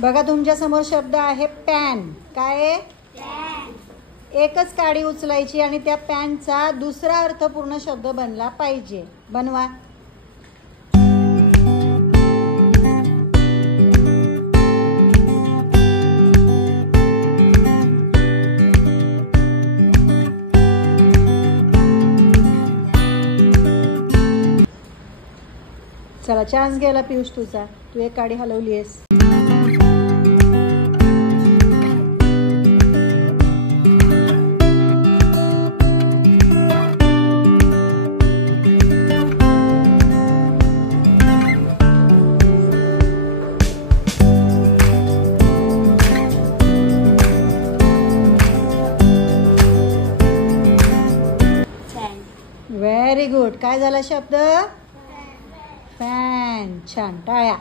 बघा तुमच्या समोर शब्द आहे पॅन. काय आहे? एकच काडी उचलायची आणि त्या पॅनचा दुसरा अर्थपूर्ण शब्द बनला पाहिजे. बनवा. चला चान्स गेला पियुष तुझा. तू एक काडी हलवलीस. Very good. काय झाला शब्द? फॅन. छान. टाळ्या.